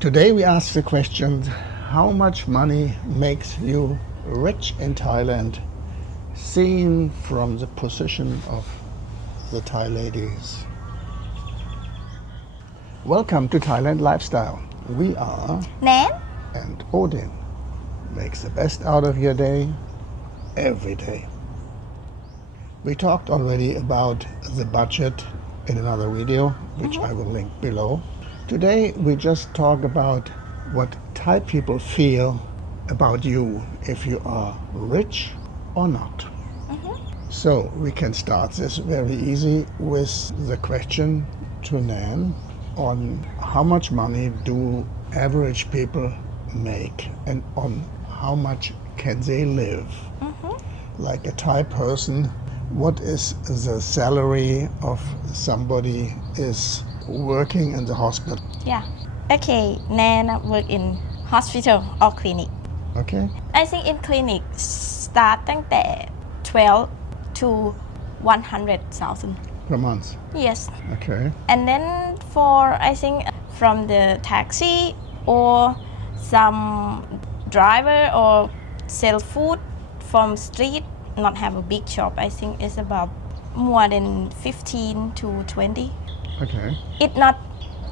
Today we ask the question, how much money makes you rich in Thailand, seen from the position of the Thai ladies? Welcome to Thailand Lifestyle. We are Nann and Odin. Makes the best out of your day every day. We talked already about the budget in another video, which I will link below. Today we just talk about what Thai people feel about you, if you are rich or not. So we can start this very easy with the question to Nann on how much money do average people make and on how much can they live. Like a Thai person, what is the salary of somebody is working in the hospital? Yeah. Okay, Nann work in hospital or clinic. Okay. I think in clinic start ตั้งแต่ 12 to 100,000. Per month. Yes. Okay. And then for I think from the taxi or some driver or sell food from street, not have a big shop, I think it's about more than 15 to 20. Okay. It's not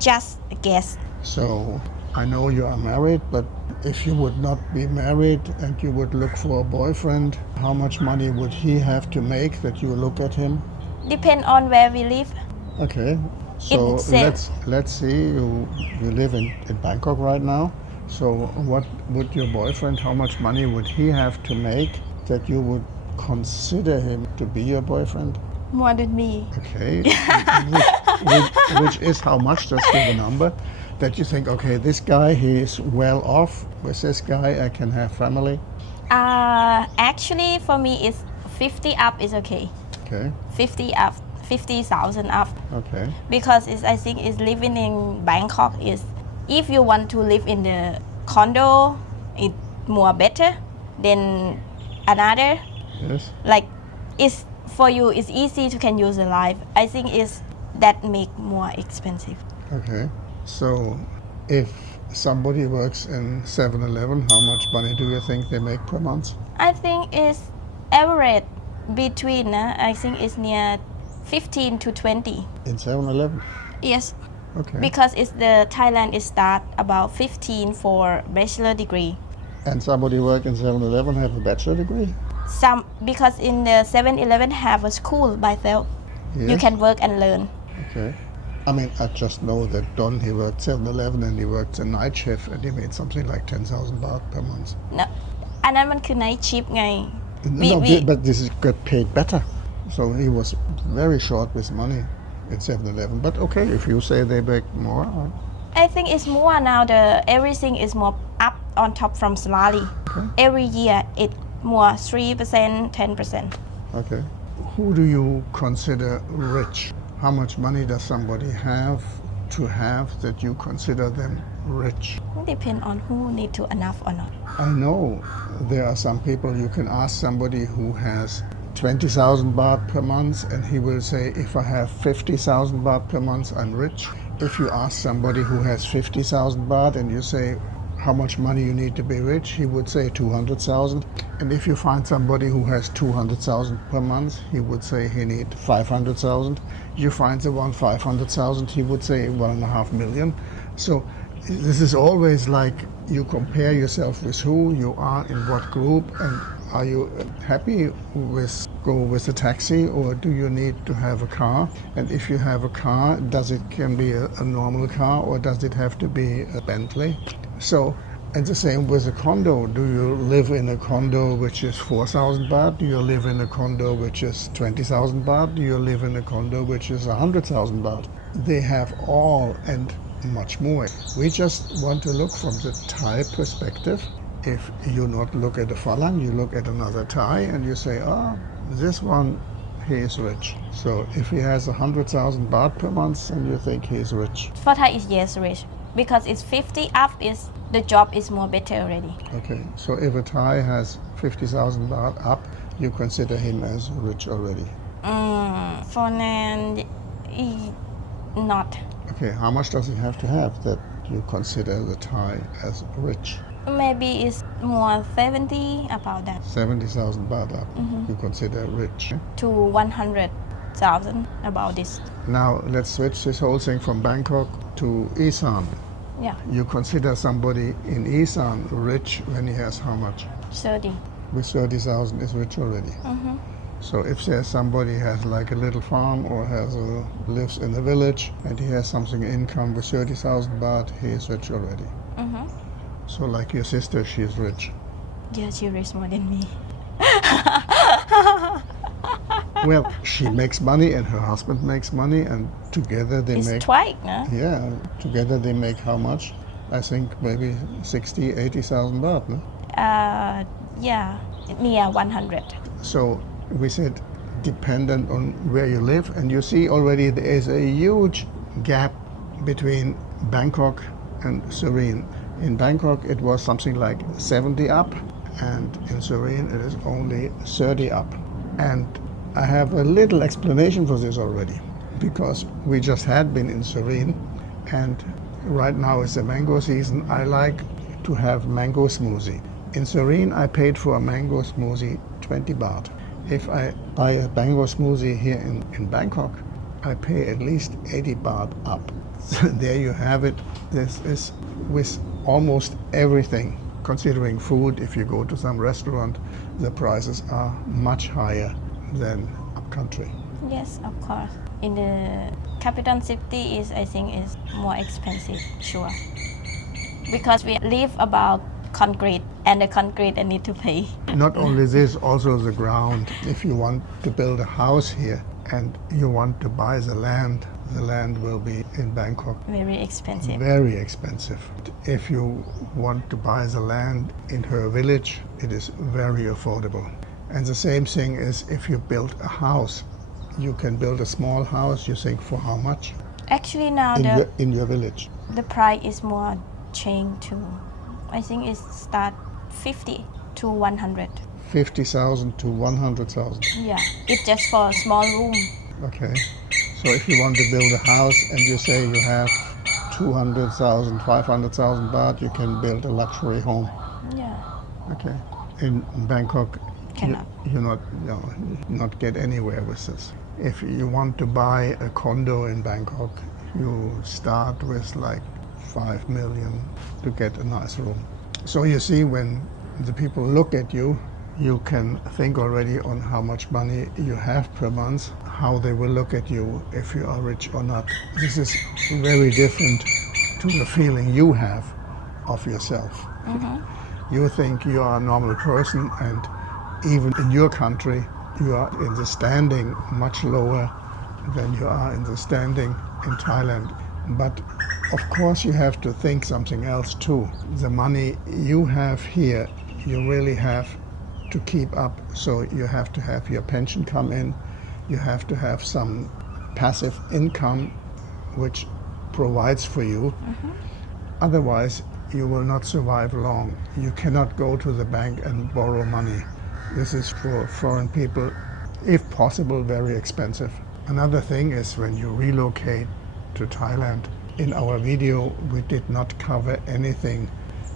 just a guess. So I know you are married, but if you would not be married and you would look for a boyfriend, how much money would he have to make that you look at him? Depend on where we live. Okay. So let's see, you live in Bangkok right now. So what would your boyfriend, how much money would he have to make that you would consider him to be your boyfriend? More than me. Okay. which is how much? Just give a number that you think, okay, this guy, he is well off. With this guy, I can have family. Actually, for me, it's 50 up is okay. Okay. 50 up, 50,000 up. Okay. Because I think is living in Bangkok is, if you want to live in the condo, it's more better than another. Yes. Like, it's for you, it's easy to can use the life. I think is that make more expensive. Okay. So if somebody works in 7-Eleven, how much money do you think they make per month? I think it's average between, I think it's near 15 to 20. In 7-Eleven? Yes. Okay. Because it's the Thailand is start about 15 for bachelor degree. And somebody work in 7-Eleven have a bachelor degree? Some, because in the 7-Eleven have a school by itself. Yes. You can work and learn. Okay. I mean, I just know that Don, he worked 7-Eleven and he worked a night shift and he made something like 10,000 baht per month. No. อันนั้นมันคือ night shift ไง But this is got paid better. So he was very short with money in 7-Eleven. But okay, if you say they make more. I think it's more now. Everything is more up on top from salary. Okay. Every year it more 3%, 10%. Okay. Who do you consider rich? How much money does somebody have to have that you consider them rich? Depend on who need to enough or not. I know there are some people, you can ask somebody who has 20,000 baht per month and he will say, if I have 50,000 baht per month, I'm rich. If you ask somebody who has 50,000 baht and you say, how much money you need to be rich, he would say 200,000. And if you find somebody who has 200,000 per month, he would say he need 500,000. You find the one 500,000, he would say 1.5 million. So this is always like you compare yourself with who you are in what group, and are you happy with go with a taxi or do you need to have a car? And if you have a car, does it can be a normal car or does it have to be a Bentley? So, and the same with a condo. Do you live in a condo which is 4,000 baht? Do you live in a condo which is 20,000 baht? Do you live in a condo which is 100,000 baht? They have all and much more. We just want to look from the Thai perspective. If you not look at a Falang, you look at another Thai and you say, this one, he is rich. So if he has 100,000 baht per month, and you think he is rich. For Thai is yes rich. Because it's 50 up, is the job is more better already. Okay, so if a Thai has 50,000 baht up, you consider him as rich already? For Nann, not. Okay, how much does he have to have that you consider the Thai as rich? Maybe it's more 70 about that 70,000 baht up, you consider rich. to 100,000 about this. Now let's switch this whole thing from Bangkok to Esan. Yeah, You consider somebody in Esan rich when he has how much? 30. With 30,000 is rich already. So if there's somebody has like a little farm or lives in a village and he has something income with 30,000 baht, he is rich already. So like your sister, she is rich. Yeah, she rich more than me. Well, she makes money and her husband makes money, and together they It's make, twice, no? yeah, together they make how much? I think maybe 60, 80,000 baht, no? Yeah, near 100. So we said dependent on where you live, and you see already there is a huge gap between Bangkok and Surin. In Bangkok it was something like 70 up, and in Surin it is only 30 up. And I have a little explanation for this already, because we just had been in Surin, and right now is the mango season. I like to have mango smoothie. In Surin I paid for a mango smoothie 20 baht. If I buy a mango smoothie here in Bangkok, I pay at least 80 baht up. So there you have it. This is with almost everything. Considering food, if you go to some restaurant, the prices are much higher than Upcountry. Yes, of course. In the capital city I think is more expensive, sure. Because we live about concrete, and the concrete I need to pay. Not only this, also the ground. If you want to build a house here and you want to buy the land will be in Bangkok Very expensive. very expensive. If you want to buy the land in her village, it is very affordable. And the same thing is if you build a house. You can build a small house, you think, for how much? Actually now In your village. the price is more changed to, I think it start 50 to 100. 50,000 to 100,000. Yeah, it's just for a small room. Okay. So if you want to build a house and you say you have 200,000, 500,000 baht, you can build a luxury home. Yeah, Okay. In Bangkok, cannot. you not get anywhere with this. If you want to buy a condo in Bangkok, you start with like 5 million to get a nice room. So you see, when the people look at you, you can think already on how much money you have per month, how they will look at you if you are rich or not. This is very different to the feeling you have of yourself. You think you are a normal person, and even in your country, you are in the standing much lower than you are in the standing in Thailand. But of course you have to think something else too. The money you have here, you really have to keep up. So you have to have your pension come in. You have to have some passive income which provides for you. Otherwise, you will not survive long. You cannot go to the bank and borrow money. This is for foreign people, if possible, very expensive. Another thing is when you relocate to Thailand. In our video, we did not cover anything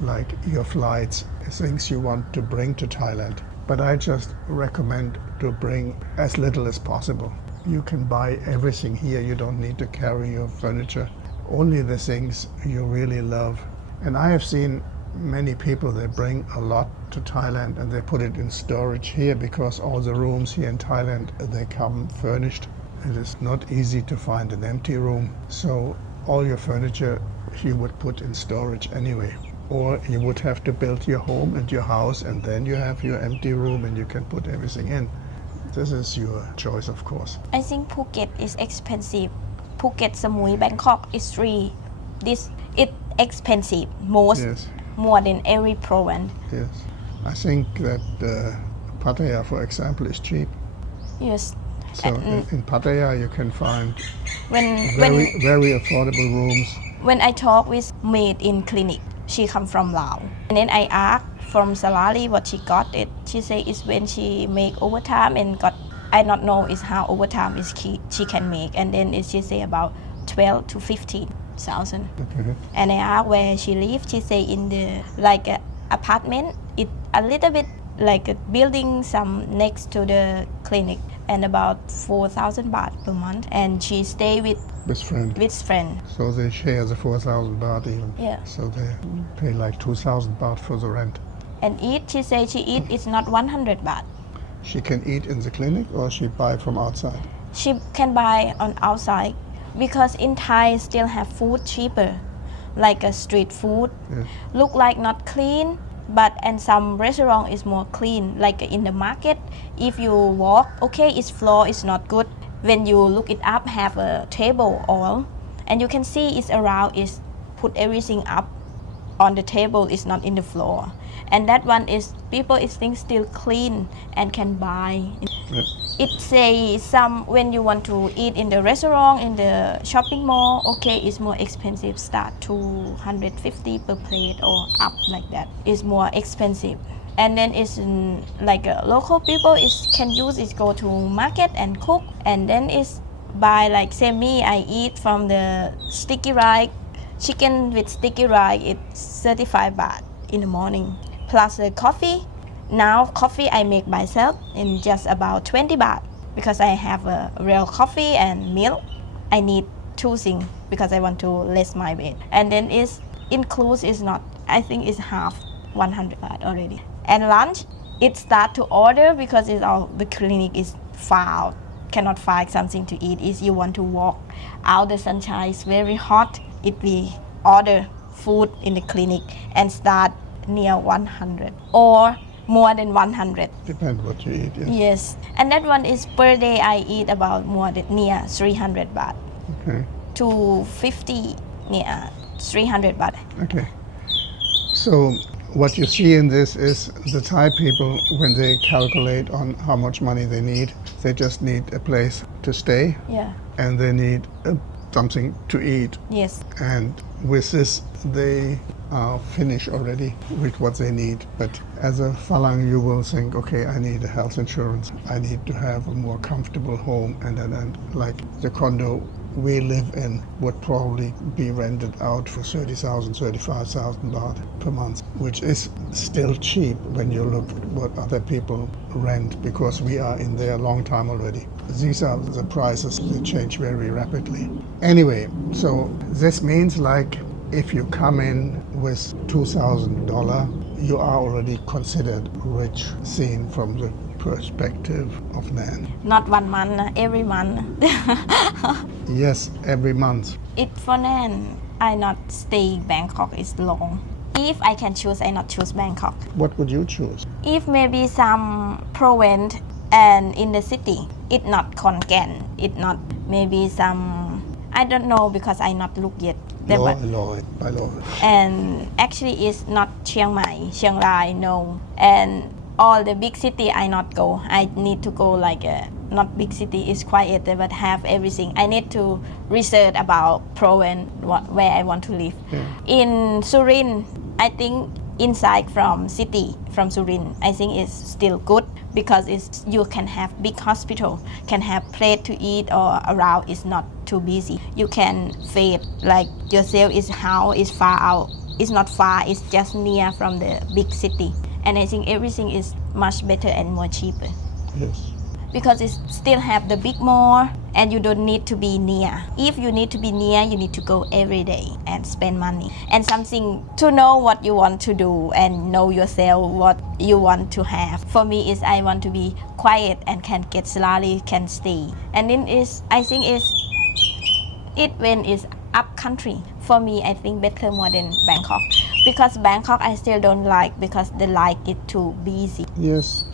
like your flights, things you want to bring to Thailand. But I just recommend to bring as little as possible. You can buy everything here. You don't need to carry your furniture. Only the things you really love. And I have seen many people, they bring a lot to Thailand and they put it in storage here, because all the rooms here in Thailand, they come furnished. It is not easy to find an empty room. So all your furniture you would put in storage anyway. Or you would have to build your home and your house, and then you have your empty room and you can put everything in. This is your choice, of course. I think Phuket is expensive. Phuket, Samui, Bangkok is free. It's expensive most, Yes. more than every province. Yes. I think that Pattaya, for example, is cheap. Yes. So in Pattaya you can find When very affordable rooms. when I talk with maid in clinic, she come from Laos. And then I ask from Salaries what she got it. She say it's when she make overtime and got, I not know is how overtime is she can make. And then she say about 12 to 15. 100,000. Okay. And I asked where she lives. She say in the like a apartment. It a little bit like a building some next to the clinic, and about 4,000 baht per month. And she stay with Best friend. friend. So they share the 4,000 baht even. Yeah. So they pay like 2,000 baht for the rent. And eat. She say she eat. It's not 100 baht. She can eat in the clinic or she buy from outside. She can buy on outside because in Thai still have food cheaper, like a street food. Yes. Look like not clean, but and some restaurant is more clean. Like in the market, if you walk, okay, its floor is not good. When you look it up, have a table all, and you can see it's around is put everything up on the table, is not in the floor. And that one is people is think still clean and can buy. Yep. It say some when you want to eat in the restaurant, in the shopping mall, okay, it's more expensive, start to 150 per plate or up like that. It's more expensive. And then it's like local people is can use it, go to market and cook, and then it's buy like say me, I eat from the sticky rice, chicken with sticky rice, it's 35 baht in the morning, plus the coffee. Now coffee I make myself in just about 20 baht because I have a real coffee and milk. I need two things because I want to less my weight. And then it's includes is not, I think it's half 100 baht already. And lunch, it start to order because it's all the clinic is far out. Cannot find something to eat. If you want to walk out, the sunshine is very hot. It we order food in the clinic and start near 100 or more than 100. Depends what you eat. Yes. Yes, and that one is per day I eat about more than near 300 baht Okay. to 50 near 300 baht. Okay. So what you see in this is the Thai people, when they calculate on how much money they need, they just need a place to stay Yeah. and they need something to eat. Yes. And with this, they are finished already with what they need. But as a Falang, you will think, okay, I need a health insurance. I need to have a more comfortable home. And then like the condo we live in would probably be rented out for 30,000, 35,000 baht per month, which is still cheap when you look at what other people rent, because we are in there a long time already. These are the prices that change very rapidly. Anyway, so this means like if you come in with $2,000, you are already considered rich, seen from the perspective of Nann. Not 1 month, every month. Yes, every month. It for Nann, I not stay Bangkok is long. If I can choose, I not choose Bangkok. What would you choose? If maybe some province and in the city, it not Khon Kaen, it not maybe some, I don't know because I not look yet. There was- By law. and actually it's not Chiang Mai, Chiang Rai, no. And all the big city I not go. I need to go like a, not big city, is quiet but have everything. I need to research about province where I want to live. Yeah. In Surin, I think inside from city, from Surin, I think it's still good because it's you can have big hospital, can have place to eat or around, it's not too busy. You can feed like yourself, is house is far out. It's not far, it's just near from the big city. And I think everything is much better and more cheaper. Yes. Because it still have the big mall and you don't need to be near. If you need to be near, you need to go every day and spend money. And something to know what you want to do and know yourself what you want to have. For me is I want to be quiet and can get salary, can stay. And then is I think it when is Upcountry. For me, I think better more than Bangkok. Because Bangkok I still don't like because they like it too busy. Yes.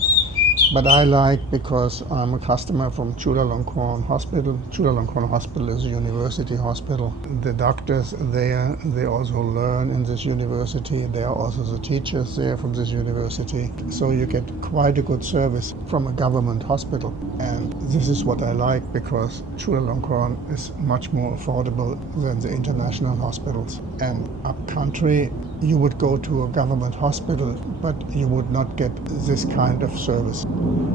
But I like because I'm a customer from Chulalongkorn Hospital. Chulalongkorn Hospital is a university hospital. The doctors there, they also learn in this university. They are also the teachers there from this university. So you get quite a good service from a government hospital. And this is what I like because Chulalongkorn is much more affordable than the international hospitals. And Upcountry, you would go to a government hospital, but you would not get this kind of service.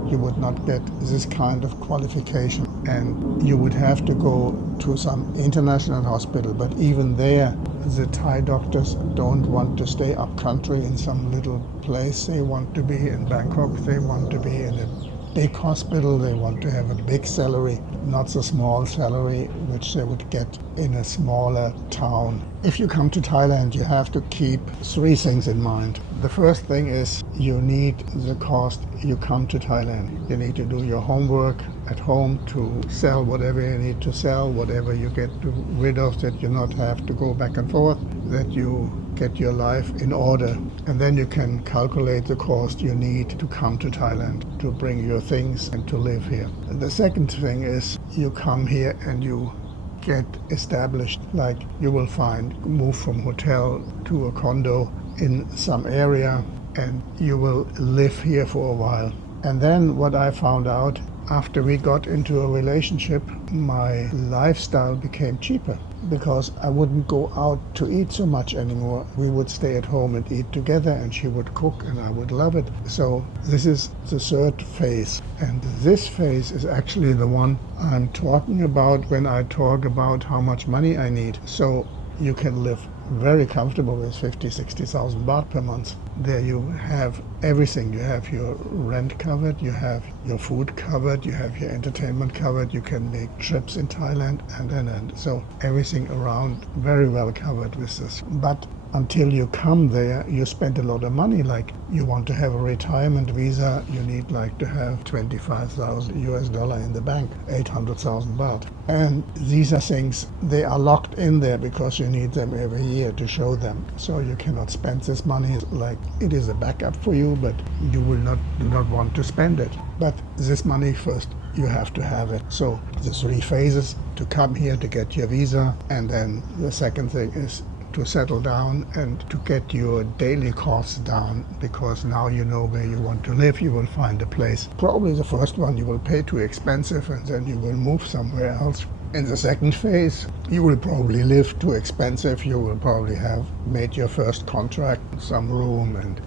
You would not get this kind of qualification. and you would have to go to some international hospital, but even there the Thai doctors don't want to stay upcountry in some little place. They want to be in Bangkok, they want to be in a big hospital, they want to have a big salary, not the small salary which they would get in a smaller town. If you come to Thailand, you have to keep three things in mind. The first thing is you need the cost you come to Thailand. You need to do your homework at home to sell whatever you need to sell, whatever you get rid of, that you not have to go back and forth, that you get your life in order. And then you can calculate the cost you need to come to Thailand, to bring your things and to live here. And the second thing is you come here and you get established, like you will move from hotel to a condo in some area and you will live here for a while. And then what I found out, after we got into a relationship, my lifestyle became cheaper because I wouldn't go out to eat so much anymore. We would stay at home and eat together, and she would cook and I would love it. So this is the third phase. And this phase is actually the one I'm talking about when I talk about how much money I need. So you can live very comfortable with 50,000-60,000 baht per month. There you have everything. You have your rent covered, you have your food covered, you have your entertainment covered, you can make trips in Thailand and so everything around very well covered with this. But until you come there, you spend a lot of money. Like you want to have a retirement visa, you need like to have 25,000 US dollar in the bank, 800,000 baht. And these are things, they are locked in there because you need them every year to show them. So you cannot spend this money. Like it is a backup for you, but you will do not want to spend it. But this money first, you have to have it. So the three phases: to come here to get your visa, and then the second thing is to settle down and to get your daily costs down, because now you know where you want to live. You will find a place. Probably the first one you will pay too expensive, and then you will move somewhere else. In the second phase, you will probably live too expensive. You will probably have made your first contract in some room, and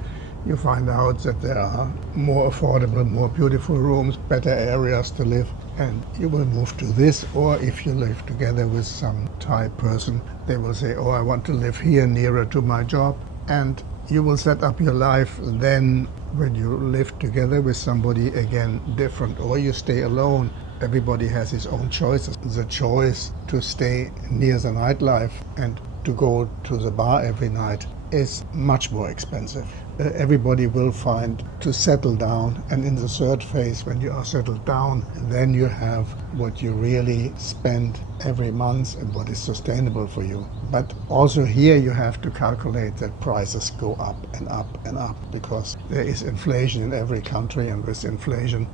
you find out that there are more affordable, more beautiful rooms, better areas to live, and you will move to this. Or if you live together with some Thai person, they will say, oh, I want to live here nearer to my job, and you will set up your life then when you live together with somebody again different, or you stay alone. Everybody has his own choices. The choice to stay near the nightlife and to go to the bar every night is much more expensive. Everybody will find to settle down, and in the third phase, when you are settled down, then you have what you really spend every month and what is sustainable for you. But also here you have to calculate that prices go up and up and up, because there is inflation in every country, and with inflation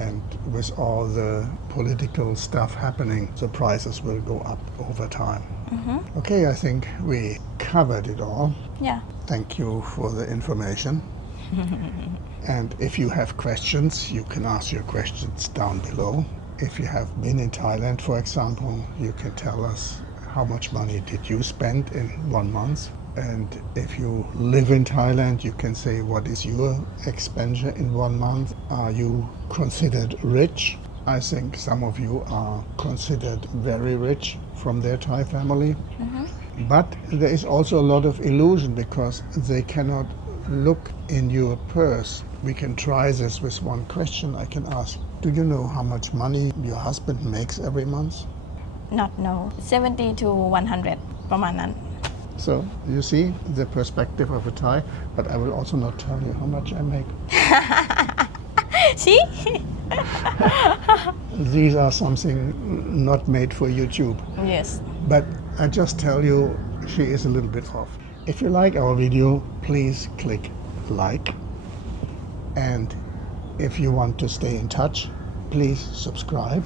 and with all the political stuff happening, the prices will go up over time. Mm-hmm. Okay, I think we covered it all. Yeah. Thank you for the information. And if you have questions, you can ask your questions down below. If you have been in Thailand, for example, you can tell us how much money did you spend in 1 month. And if you live in Thailand, you can say, what is your expenditure in 1 month? Are you considered rich? I think some of you are considered very rich from their Thai family. Mm-hmm. But there is also a lot of illusion, because they cannot look in your purse. We can try this with one question. I can ask, do you know how much money your husband makes every month? Not no. 70 to 100 ประมาณนั้น. So you see the perspective of a Thai, but I will also not tell you how much I make. See? These are something not made for YouTube. Yes. But I just tell you, she is a little bit off. If you like our video, please click like. And if you want to stay in touch, please subscribe.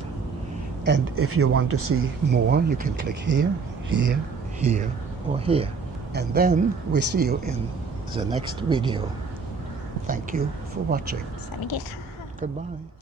And if you want to see more, you can click here, here, here, or here. And then we see you in the next video. Thank you for watching. สวัสดีค่ะ Goodbye.